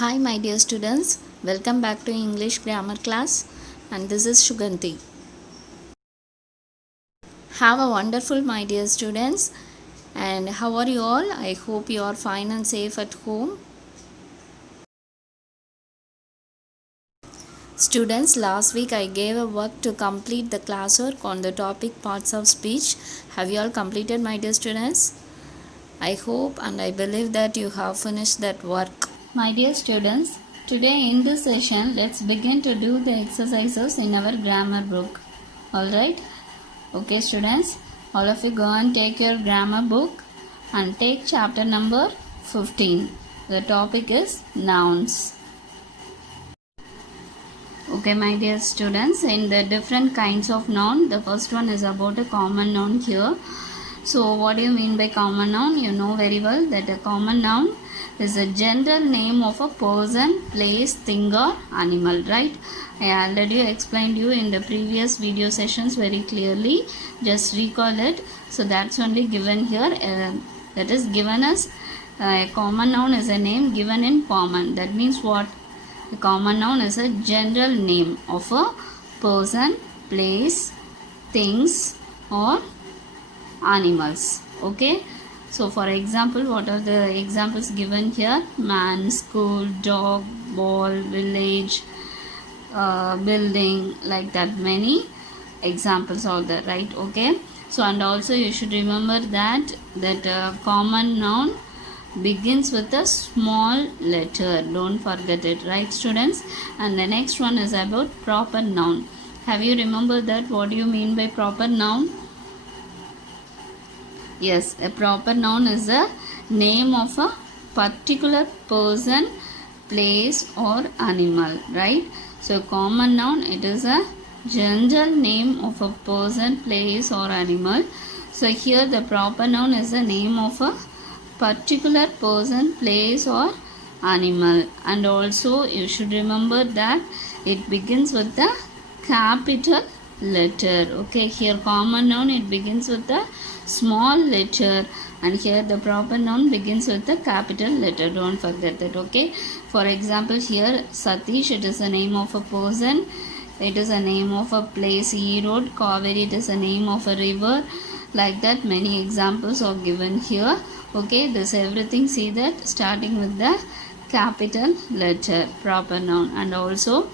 Hi, my dear students. Welcome back to English grammar class, and this is Shuganti. Have a wonderful, my dear students. And how are you all? I hope you are fine and safe at home. Students, last week I gave a work to complete the classwork on the topic parts of speech. Have you all completed, my dear students? I hope and I believe that you have finished that work. My dear students, today in this session, let's begin to do the exercises in our grammar book. Alright? Okay, students, all of you go and take your grammar book and take chapter number 15. The topic is nouns. Okay, my dear students, in the different kinds of noun, the first one is about a common noun here. So, what do you mean by common noun? You know very well that a common noun is a general name of a person, place, thing or animal, right? I already explained you in the previous video sessions very clearly. Just recall it. So, that's only given here. That is given as a common noun is a name given in common. That means what? The common noun is a general name of a person, place, things or animals. Okay. So for example, what are the examples given here? Man, school, dog, ball, village, building, like that many examples are there, right? Okay. So and also you should remember that common noun begins with a small letter. Don't forget it, right, students? And the next one is about proper noun. Have you remembered that? What do you mean by proper noun? Yes, a proper noun is a name of a particular person, place or animal, right? So common noun, it is a general name of a person, place or animal. So here the proper noun is the name of a particular person, place or animal. And also you should remember that it begins with the capital letter. Okay, here common noun, it begins with a small letter, and here the proper noun begins with the capital letter. Don't forget that. Okay, for example, here Satish, it is a name of a person, it is a name of a place, Erode. Kaveri, it is a name of a river. Like that many examples are given here. Okay, this everything, see that starting with the capital letter, proper noun. And also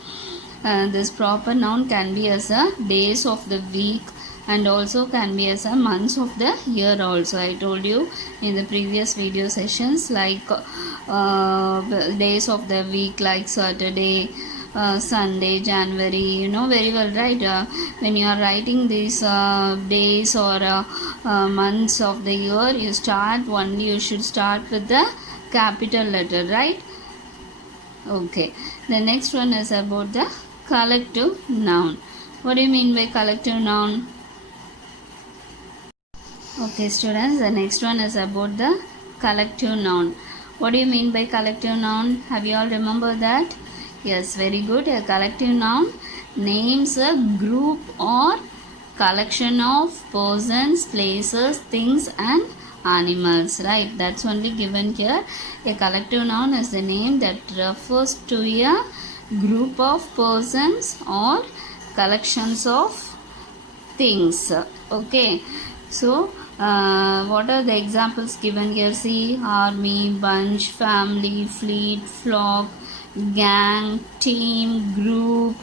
this proper noun can be as a days of the week and also can be as a months of the year also. I told you in the previous video sessions, like days of the week like Saturday, Sunday, January, you know very well, right? When you are writing these days or months of the year, you should start with the capital letter, right? Okay, the next one is about the collective noun. What do you mean by collective noun? Okay, students, the next one is about the collective noun. What do you mean by collective noun? Have you all remembered that? Yes, very good. A collective noun names a group or collection of persons, places, things and animals, right? That's only given here. A collective noun is the name that refers to a group of persons or collections of things. Okay, so what are the examples given here? See, army, bunch, family, fleet, flock, gang, team, group,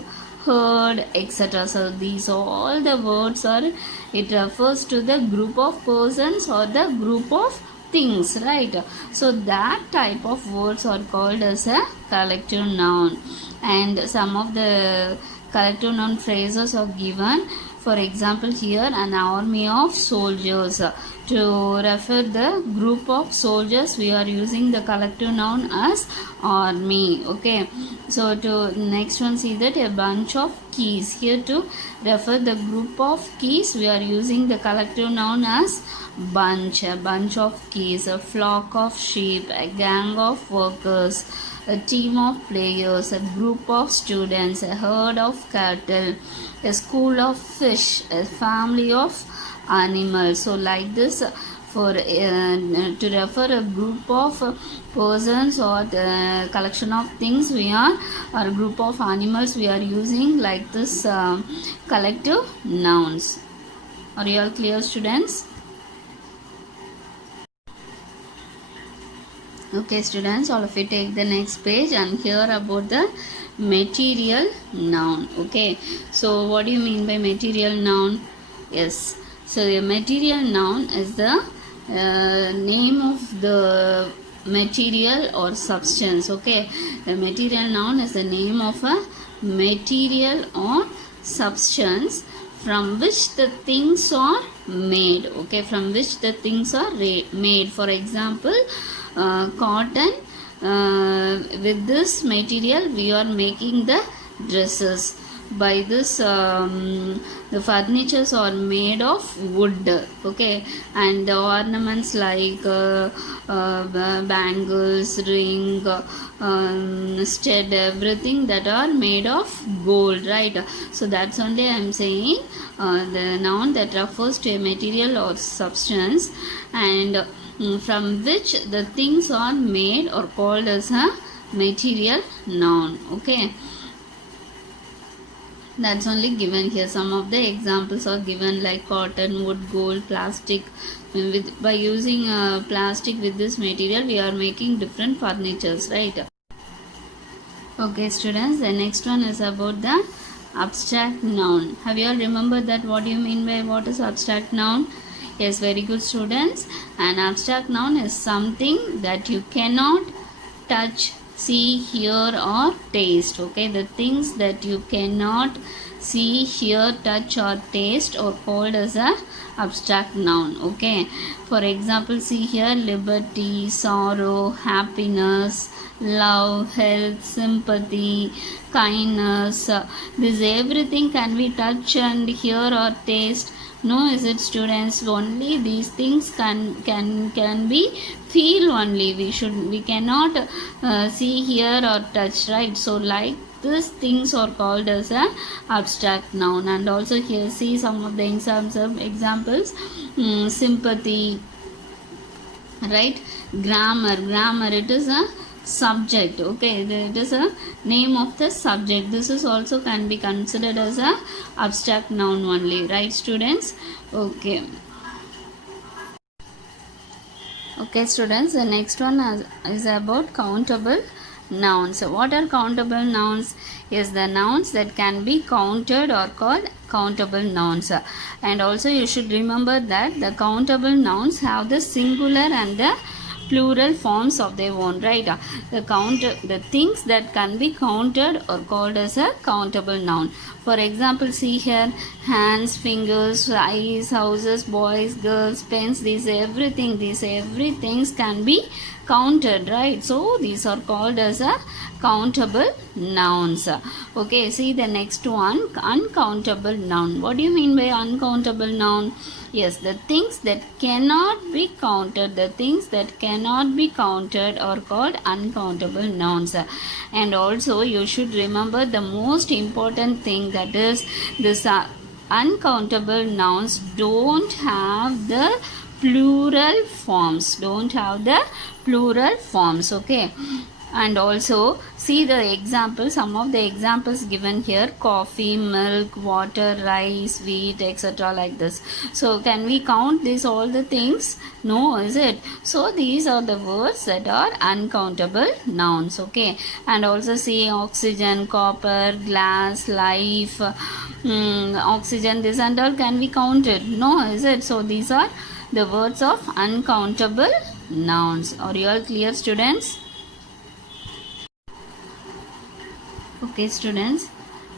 herd, etc. So these all the words are, it refers to the group of persons or the group of things, right? So that type of words are called as a collective noun. And some of the collective noun phrases are given. For example, here an army of soldiers. To refer the group of soldiers, we are using the collective noun as army. Okay, so to next one, see that a bunch of keys. Here to refer the group of keys, we are using the collective noun as bunch. A bunch of keys, a flock of sheep, a gang of workers, a team of players, a group of students, a herd of cattle, a school of fish, a family of animals. So like this, for to refer a group of persons or the collection of things we are, or group of animals we are using like this collective nouns. Are you all clear, students? Okay, students, all of you take the next page and hear about the material noun. Okay, so what do you mean by material noun? Yes, so a material noun is the name of the material or substance. Okay, the material noun is the name of a material or substance from which the things are made. Okay, from which the things are made. For example, cotton, with this material we are making the dresses. By this the furnitures are made of wood. Okay, and the ornaments like bangles, ring, stud, everything that are made of gold, right? So that's only I am saying the noun that refers to a material or substance, and from which the things are made or called as a material noun. Okay, that's only given here. Some of the examples are given like cotton, wood, gold, plastic. By using plastic with this material we are making different furnitures, right? Okay, students, the next one is about the abstract noun. Have you all remembered that what do you mean by what is abstract noun? Yes, very good, students. An abstract noun is something that you cannot touch, see, hear or taste. Okay, the things that you cannot see, hear, touch or taste are called as a abstract noun. Okay, for example, see here: liberty, sorrow, happiness, love, health, sympathy, kindness. This everything can be touch and hear or taste. No, is it, students? Only these things can be feel only. We cannot see, hear or touch, right? So like these things are called as a abstract noun. And also here see some of the examples. Sympathy, right? Grammar, it is a subject. Okay, it is a name of the subject. This is also can be considered as a abstract noun only, right, students? Okay, students, the next one is about countable nouns. So what are countable nouns? Yes, the nouns that can be counted are called countable nouns. And also you should remember that the countable nouns have the singular and the plural forms of their own, right? The things that can be counted are called as a countable noun. For example, see here: hands, fingers, eyes, houses, boys, girls, pens. These everything can be counted, right? So these are called as a countable nouns. Okay, see the next one: uncountable noun. What do you mean by uncountable noun? Yes, the things that cannot be counted. The things that cannot be counted are called uncountable nouns. And also you should remember the most important thing, that is this uncountable nouns don't have the plural forms. Okay, and also see the examples, some of the examples given here: coffee, milk, water, rice, wheat, etc. like this. So can we count these all the things? No, is it? So these are the words that are uncountable nouns. Okay, and also see oxygen, copper, glass, life, oxygen, this and all can be counted? No, is it? So these are the words of uncountable nouns. Are you all clear, students? Okay, students,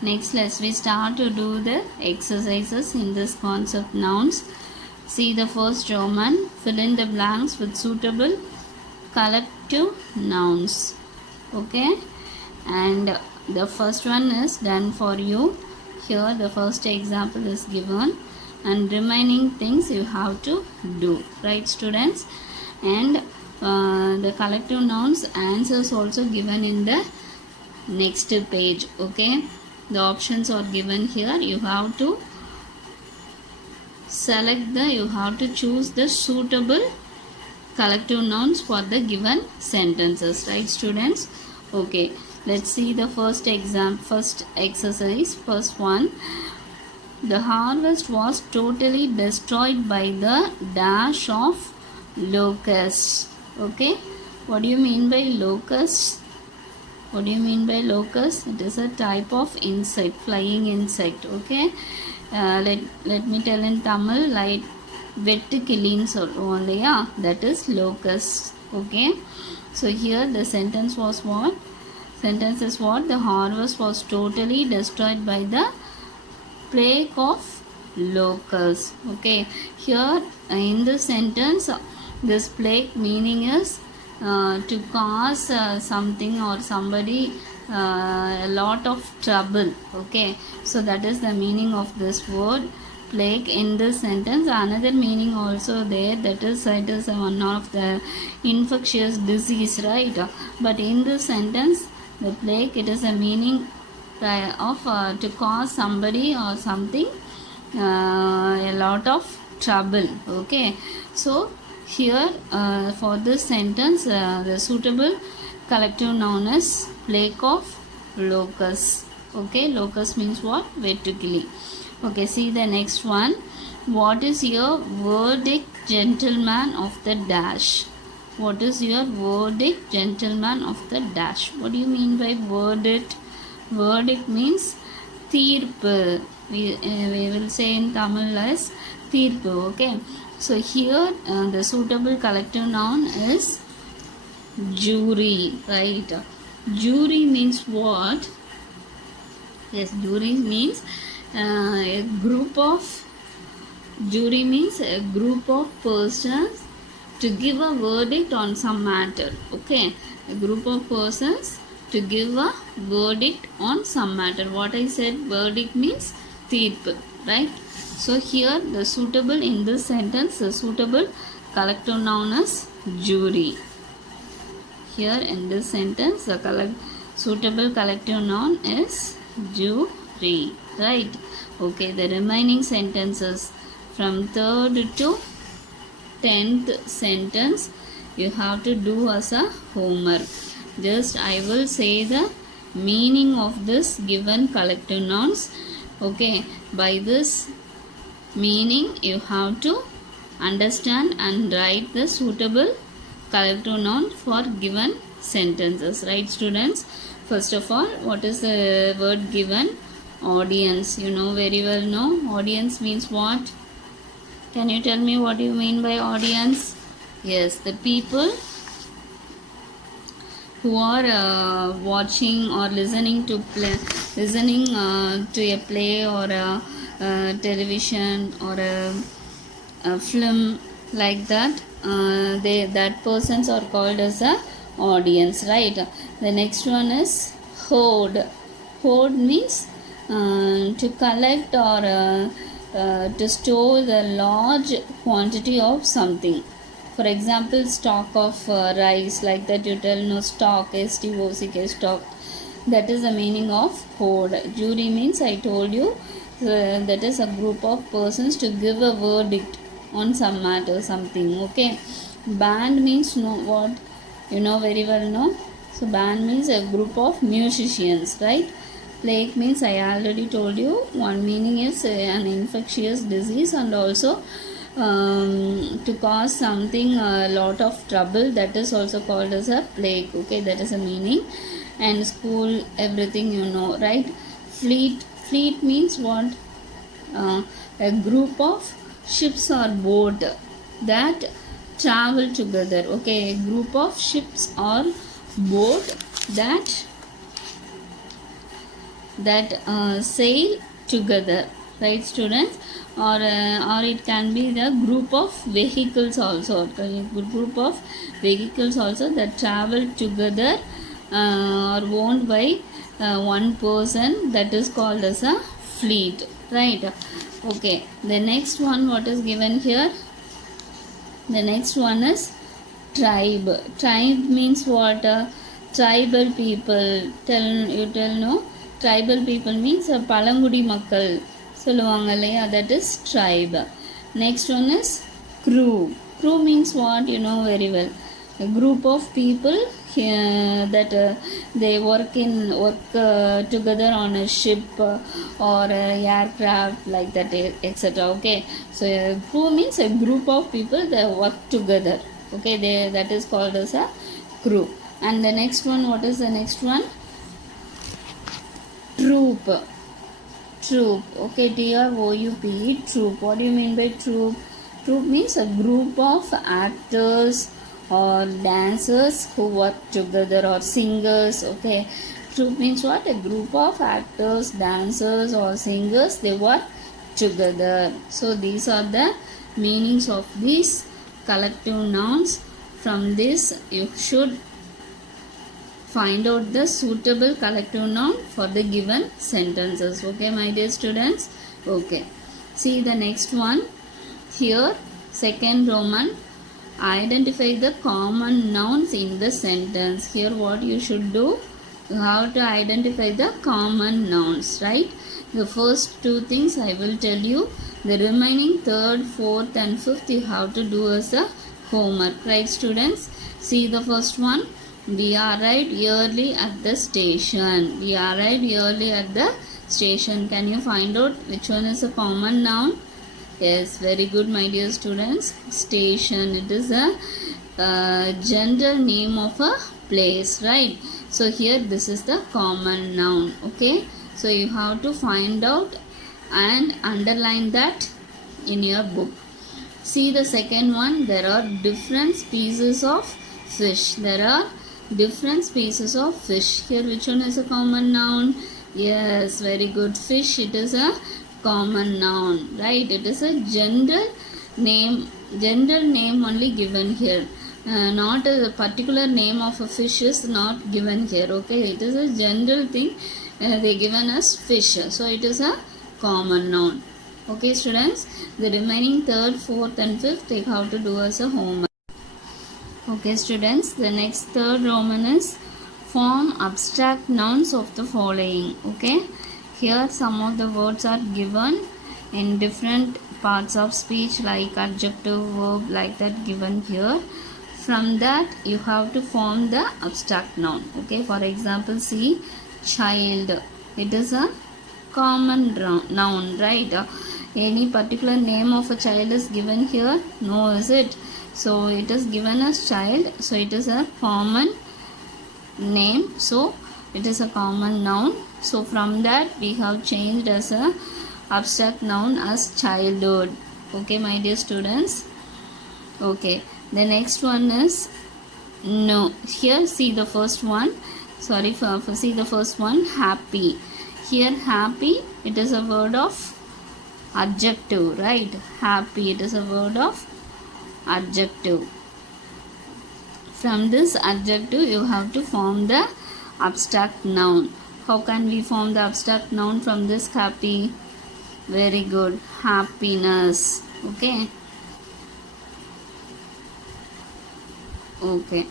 next let's we start to do the exercises in this concept nouns. See the first Roman: fill in the blanks with suitable collective nouns. Okay, and the first one is done for you. Here the first example is given, and remaining things you have to do, right, students? And the collective nouns answers also given in the next page. Okay, the options are given here. You have to you have to choose the suitable collective nouns for the given sentences, right students? Okay, let's see the first exercise. First one, the harvest was totally destroyed by the dash of locusts. Okay, what do you mean by locusts? What do you mean by locust? It is a type of insect, flying insect. Okay, let me tell in Tamil, like vettukilin solluvom illaya, that is locust. Okay, so here the sentence was what? Sentence is what? The harvest was totally destroyed by the plague of locusts. Okay, here in the sentence, this plague meaning is to cause something or somebody a lot of trouble. Okay, so that is the meaning of this word plague in this sentence. Another meaning also there, that is it is one of the infectious disease, right? But in this sentence, the plague, it is a meaning of to cause somebody or something a lot of trouble. Okay, so here for this sentence the suitable collective noun is plague of locusts. Okay, locust means what? Vettukili. Okay, see the next one. What is your verdict, gentleman of the dash? What is your verdict, gentleman of the dash? What do you mean by verdict? Verdict means தீர்ப்பு. We will say in Tamil as தீர்ப்பு. Okay, so here the suitable collective noun is jury, right? Jury means what? Yes, jury means a group of persons to give a verdict on some matter. Okay, a group of persons to give a verdict on some matter. What I said, verdict means தீர்ப்பு, right? So here the suitable in this sentence, the suitable collective noun is jury. Here in this sentence, the suitable collective noun is jury, right? Okay, the remaining sentences from 3rd to 10th sentence you have to do as a homework. Just I will say the meaning of this given collective nouns. Okay, by this meaning you have to understand and write the suitable collective noun for given sentences, right students? First of all, what is the word given? Audience. You know very well, no? Audience means what? Can you tell me what you mean by audience? Yes, the people who are watching or listening to a play or a television or a film like that, that persons are called as a audience, right? The next one is hoard. Hoard means to collect or to store the large quantity of something. For example, stock of rice, like that you tell, no, stock, S-T-O-C-K, stock. That is the meaning of hoard. Jury means I told you, that is a group of persons to give a verdict on some matter, something. Okay, band means, no, what? You know very well, no? So band means a group of musicians, right? Plague means I already told you, one meaning is an infectious disease and also to cause something a lot of trouble, that is also called as a plague. Okay, that is a meaning. And school, everything you know, right? Fleet means what? A group of ships or boat that travel together. Okay, a group of ships or boat that sail together, right students? Or it can be the group of vehicles also, group of vehicles also that travel together or owned by one person, that is called as a fleet, right? Okay, the next one, what is given here? The next one is tribe. Tribe means what? Tribal people. Tell no? Tribal people means பழங்குடி மக்கள் சொல்லுவாங்க இல்லையா, that is tribe. Next one is crew. Crew means what? You know very well. A group of people that they work together on a ship or a aircraft like that, etc. Okay, so a crew means a group of people that work together. Okay, that is called as a crew. And the next one, what is the next one? Troop. Okay, TROUP, troop. What do you mean by troop? Troop means a group of actors or dancers who work together, or singers. Okay, troop means what? A group of actors, dancers or singers, they work together. So these are the meanings of these collective nouns. From this you should find out the suitable collective noun for the given sentences. Okay, my dear students. Okay, see the next one. Here, second Roman, identify the common nouns in the sentence. Here what you should do, you have to identify the common nouns, right? The first two things I will tell you. The remaining third, fourth and fifth you have to do as a homework, right students? See the first one. We arrived early at the station. We arrived early at the station. Can you find out which one is a common noun? Yes, very good, my dear students. Station, it is a general name of a place, right? So here this is the common noun. Okay, so you have to find out and underline that in your book. See the second one. There are different species of fish. There are different species of fish. Here which one is a common noun? Yes, very good. Fish, it is a common noun, right? It is a general name only given here. Not a particular name of a fish is not given here. Okay, it is a general thing. They given us fish, so it is a common noun. Okay students, the remaining third, fourth and fifth you have to do as a homework. Okay students, the next third Roman is form abstract nouns of the following. Okay, here some of the words are given in different parts of speech, like adjective, verb, like that given here. From that you have to form the abstract noun. Okay, for example, see child, it is a common noun, right? Any particular name of a child is given here? No, is it? So it is given as child, so it is a common name, so it is a common noun. So from that we have changed as a abstract noun as childhood. Okay, my dear students. Okay, the next one is no. Here see the first one. Sorry for see the first one, happy. Here happy, it is a word of adjective, right? Happy, it is a word of adjective. From this adjective you have to form the abstract noun. How can we form the abstract noun from this happy? Very good, happiness. Okay. Okay,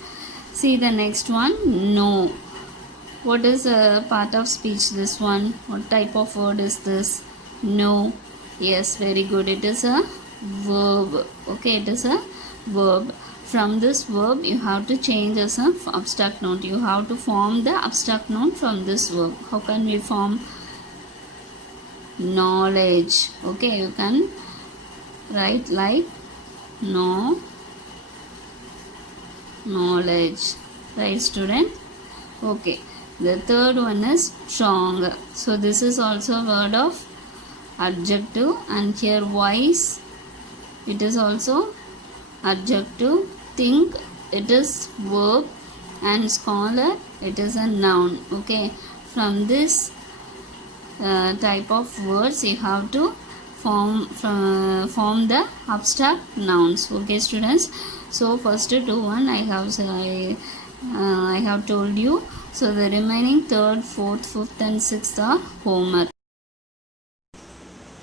see the next one, no. What is a part of speech, this one? What type of word is this? No. Yes, very good, it is a verb. Okay, it is a verb. From this verb you have to change as an abstract noun. You have to form the abstract noun from this verb. How can we form? Knowledge. Okay, you can write like no knowledge, right student? Okay, the third one is strong. So this is also a word of adjective, and here wise, it is also adjective. Think, it is verb, and scholar, it is a noun. Okay, from this type of words you have to form the abstract nouns. Okay students, so first two one I have told you. So the remaining third, fourth, fifth and sixth are homework.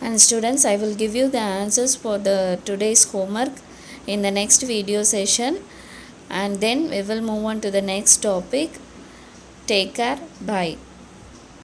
And students, I will give you the answers for the today's homework in the next video session, and then we will move on to the next topic. Take care. Bye.